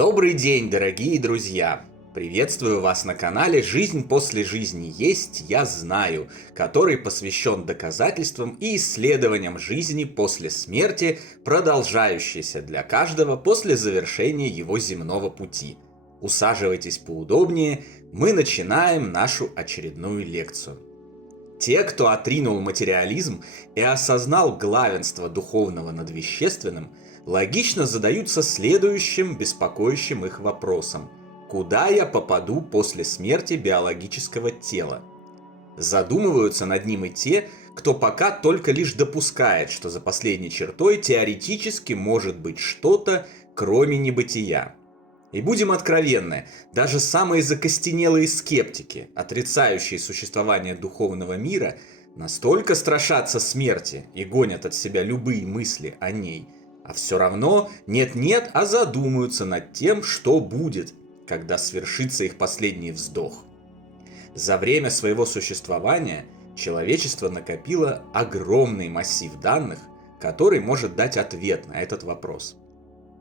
Добрый день, дорогие друзья! Приветствую вас на канале «Жизнь после жизни есть, я знаю», который посвящен доказательствам и исследованиям жизни после смерти, продолжающейся для каждого после завершения его земного пути. Усаживайтесь поудобнее, мы начинаем нашу очередную лекцию. Те, кто отринул материализм и осознал главенство духовного над вещественным, логично задаются следующим беспокоящим их вопросом: куда я попаду после смерти биологического тела? Задумываются над ним и те, кто пока только лишь допускает, что за последней чертой теоретически может быть что-то, кроме небытия. И будем откровенны, даже самые закостенелые скептики, отрицающие существование духовного мира, настолько страшатся смерти и гонят от себя любые мысли о ней, а все равно нет-нет, а задумаются над тем, что будет, когда свершится их последний вздох. За время своего существования человечество накопило огромный массив данных, который может дать ответ на этот вопрос.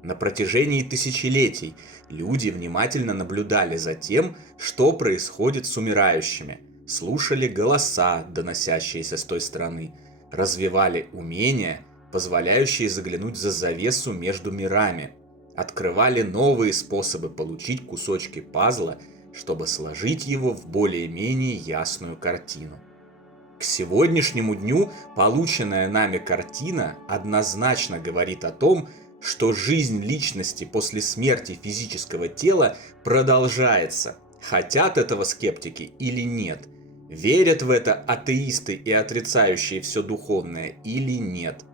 На протяжении тысячелетий люди внимательно наблюдали за тем, что происходит с умирающими, слушали голоса, доносящиеся с той стороны, развивали умения, позволяющие заглянуть за завесу между мирами, открывали новые способы получить кусочки пазла, чтобы сложить его в более-менее ясную картину. К сегодняшнему дню полученная нами картина однозначно говорит о том, что жизнь личности после смерти физического тела продолжается, хотят этого скептики или нет, верят в это атеисты и отрицающие все духовное или нет.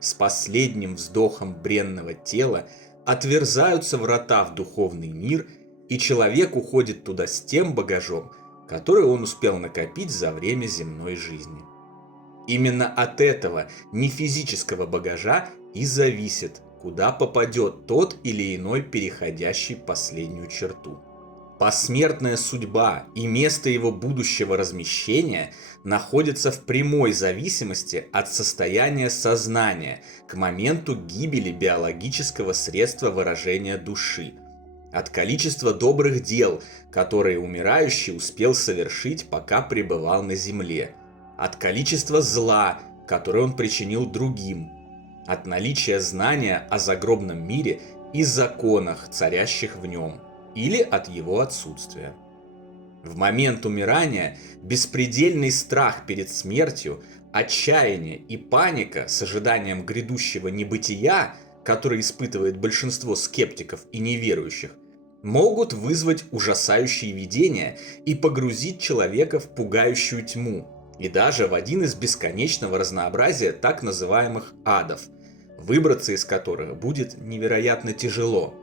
С последним вздохом бренного тела отверзаются врата в духовный мир, и человек уходит туда с тем багажом, который он успел накопить за время земной жизни. Именно от этого нефизического багажа и зависит, куда попадет тот или иной переходящий последнюю черту. Посмертная судьба и место его будущего размещения находятся в прямой зависимости от состояния сознания к моменту гибели биологического средства выражения души, от количества добрых дел, которые умирающий успел совершить, пока пребывал на земле, от количества зла, которое он причинил другим, от наличия знания о загробном мире и законах, царящих в нем, или от его отсутствия. В момент умирания беспредельный страх перед смертью, отчаяние и паника с ожиданием грядущего небытия, который испытывает большинство скептиков и неверующих, могут вызвать ужасающие видения и погрузить человека в пугающую тьму, и даже в один из бесконечного разнообразия так называемых адов, выбраться из которых будет невероятно тяжело.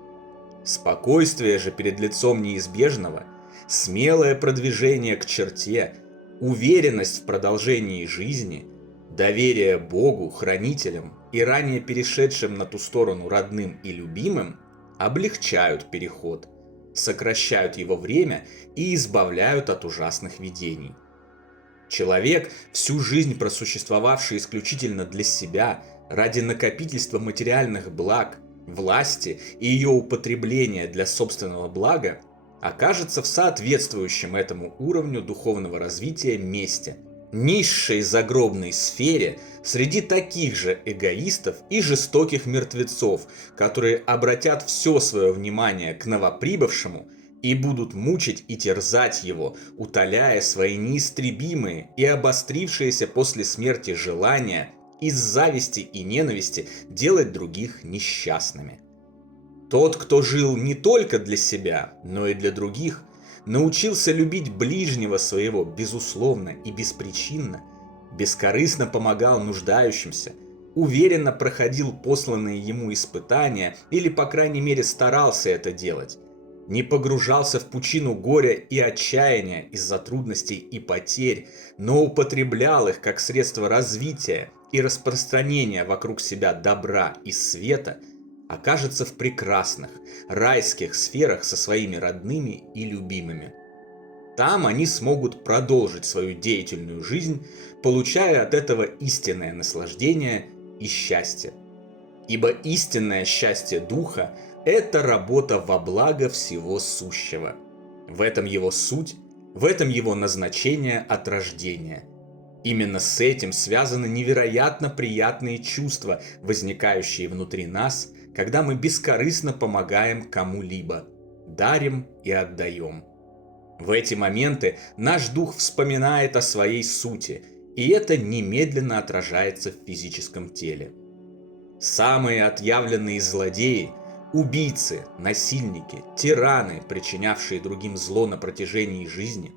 Спокойствие же перед лицом неизбежного, смелое продвижение к черте, уверенность в продолжении жизни, доверие Богу, хранителям и ранее перешедшим на ту сторону родным и любимым облегчают переход, сокращают его время и избавляют от ужасных видений. Человек, всю жизнь просуществовавший исключительно для себя, ради накопительства материальных благ, власти и ее употребления для собственного блага, окажется в соответствующем этому уровню духовного развития месте, низшей загробной сфере среди таких же эгоистов и жестоких мертвецов, которые обратят все свое внимание к новоприбывшему и будут мучить и терзать его, утоляя свои неистребимые и обострившиеся после смерти желания из зависти и ненависти делать других несчастными. Тот, кто жил не только для себя, но и для других, научился любить ближнего своего безусловно и беспричинно, бескорыстно помогал нуждающимся, уверенно проходил посланные ему испытания или, по крайней мере, старался это делать, не погружался в пучину горя и отчаяния из-за трудностей и потерь, но употреблял их как средство развития и распространения вокруг себя добра и света, окажется в прекрасных, райских сферах со своими родными и любимыми. Там они смогут продолжить свою деятельную жизнь, получая от этого истинное наслаждение и счастье. Ибо истинное счастье духа Это работа во благо всего сущего. В этом его суть, в этом его назначение от рождения. Именно с этим связаны невероятно приятные чувства, возникающие внутри нас, когда мы бескорыстно помогаем кому-либо, дарим и отдаем. В эти моменты наш дух вспоминает о своей сути, и это немедленно отражается в физическом теле. Самые отъявленные злодеи, убийцы, насильники, тираны, причинявшие другим зло на протяжении жизни,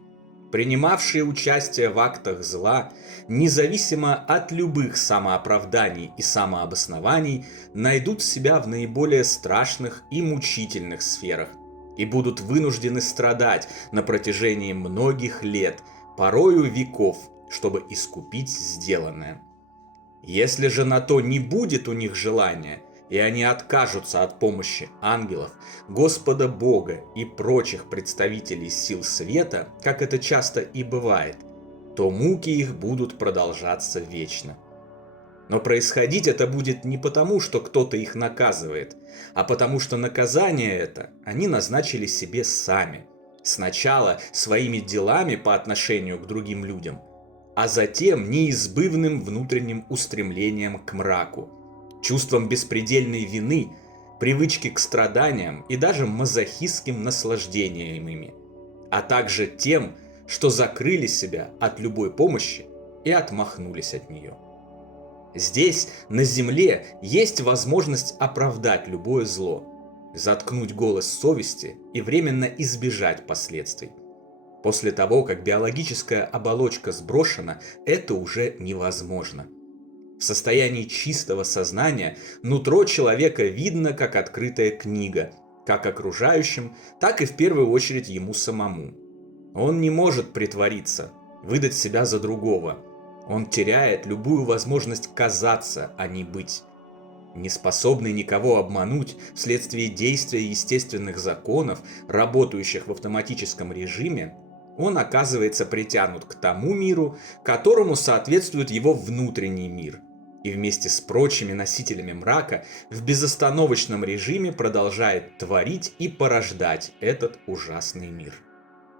принимавшие участие в актах зла, независимо от любых самооправданий и самообоснований, найдут себя в наиболее страшных и мучительных сферах и будут вынуждены страдать на протяжении многих лет, порою веков, чтобы искупить сделанное. Если же на то не будет у них желания, и они откажутся от помощи ангелов, Господа Бога и прочих представителей сил света, как это часто и бывает, то муки их будут продолжаться вечно. Но происходить это будет не потому, что кто-то их наказывает, а потому что наказание это они назначили себе сами. Сначала своими делами по отношению к другим людям, а затем неизбывным внутренним устремлением к мраку, чувством беспредельной вины, привычки к страданиям и даже мазохистским наслаждением ими, а также тем, что закрыли себя от любой помощи и отмахнулись от нее. Здесь, на земле, есть возможность оправдать любое зло, заткнуть голос совести и временно избежать последствий. После того, как биологическая оболочка сброшена, это уже невозможно. В состоянии чистого сознания нутро человека видно как открытая книга, как окружающим, так и в первую очередь ему самому. Он не может притвориться, выдать себя за другого. Он теряет любую возможность казаться, а не быть. Не способный никого обмануть вследствие действия естественных законов, работающих в автоматическом режиме, он оказывается притянут к тому миру, которому соответствует его внутренний мир, и вместе с прочими носителями мрака в безостановочном режиме продолжает творить и порождать этот ужасный мир.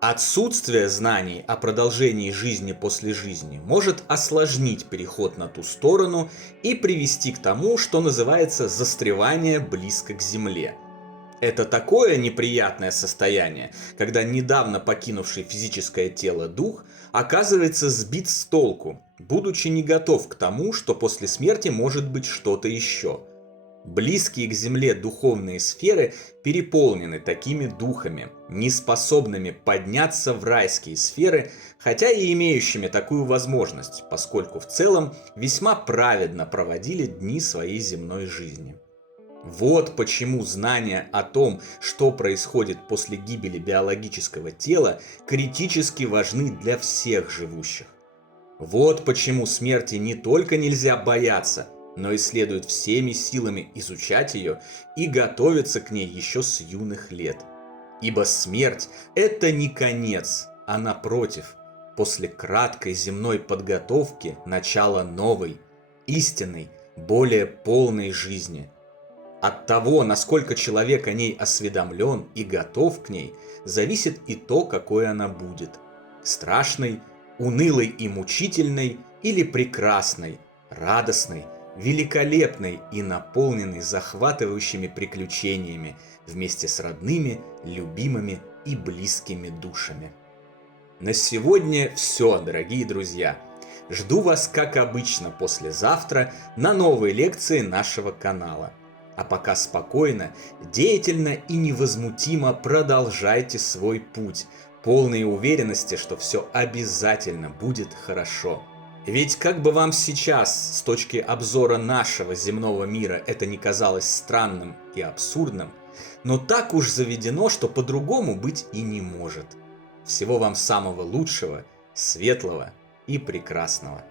Отсутствие знаний о продолжении жизни после жизни может осложнить переход на ту сторону и привести к тому, что называется застревание близко к земле. Это такое неприятное состояние, когда недавно покинувший физическое тело дух оказывается сбит с толку, будучи не готов к тому, что после смерти может быть что-то еще. Близкие к земле духовные сферы переполнены такими духами, неспособными подняться в райские сферы, хотя и имеющими такую возможность, поскольку в целом весьма праведно проводили дни своей земной жизни. Вот почему знания о том, что происходит после гибели биологического тела, критически важны для всех живущих. Вот почему смерти не только нельзя бояться, но и следует всеми силами изучать ее и готовиться к ней еще с юных лет. Ибо смерть – это не конец, а напротив, после краткой земной подготовки начало новой, истинной, более полной жизни. От того, насколько человек о ней осведомлен и готов к ней, зависит и то, какой она будет. Страшной, унылой и мучительной или прекрасной, радостной, великолепной и наполненной захватывающими приключениями вместе с родными, любимыми и близкими душами. На сегодня все, дорогие друзья. Жду вас, как обычно, послезавтра на новой лекции нашего канала. А пока спокойно, деятельно и невозмутимо продолжайте свой путь, полной уверенности, что все обязательно будет хорошо. Ведь как бы вам сейчас, с точки обзора нашего земного мира, это ни казалось странным и абсурдным, но так уж заведено, что по-другому быть и не может. Всего вам самого лучшего, светлого и прекрасного.